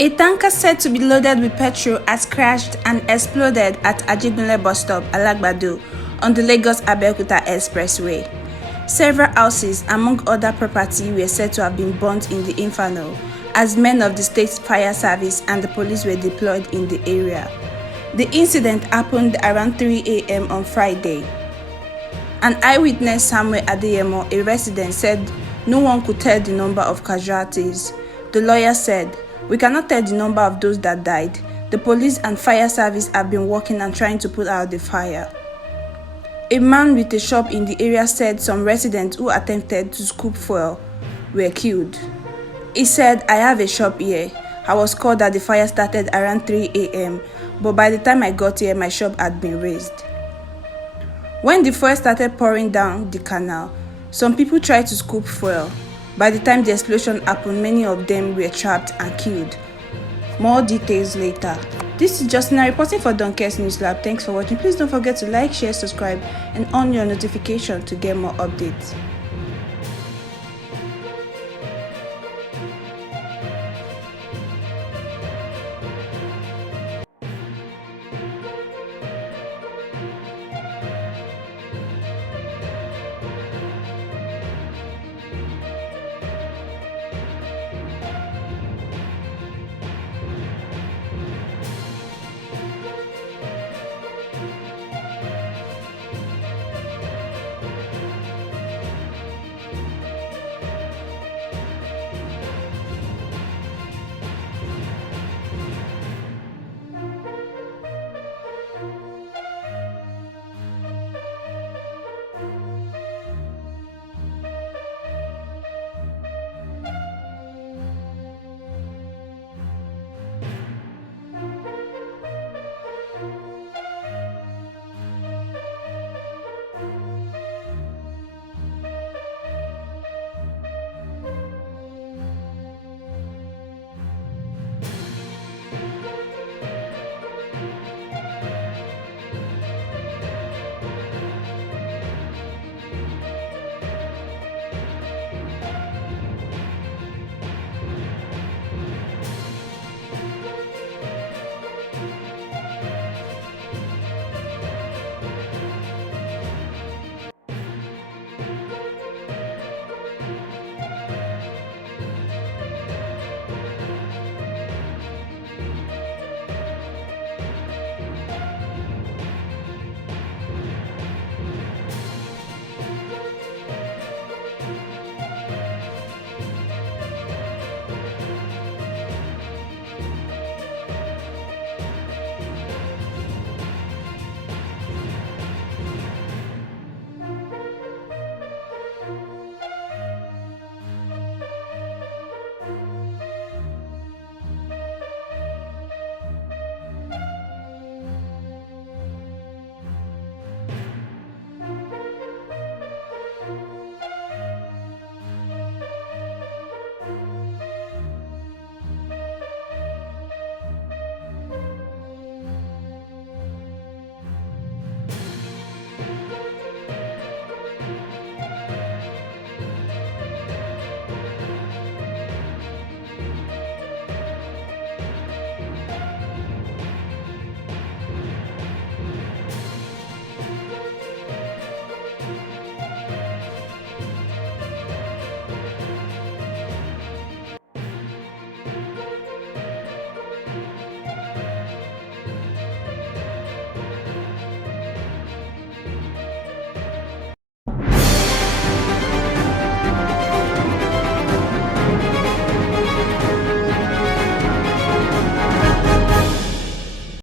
A tanker said to be loaded with petrol has crashed and exploded at Ajegunle Bus-Stop, Alagbado, on the Lagos-Abeokuta Expressway. Several houses, among other property, were said to have been burnt in the inferno, as men of the state fire service and the police were deployed in the area. The incident happened around 3 a.m. on Friday. An eyewitness, Samuel Adeyemo, a resident, said no one could tell the number of casualties. The lawyer said, "We cannot tell the number of those that died. The police and fire service have been working and trying to put out the fire." A man with a shop in the area said some residents who attempted to scoop fuel were killed. He said, "I have a shop here. I was called that the fire started around 3 a.m. but by the time I got here, my shop had been razed." When the fuel started pouring down the canal, some people tried to scoop fuel. By the time the explosion happened, many of them were trapped and killed. More details later. This is Justina reporting for Donkers News Lab. Thanks for watching. Please don't forget to like, share, subscribe, and on your notification to get more updates.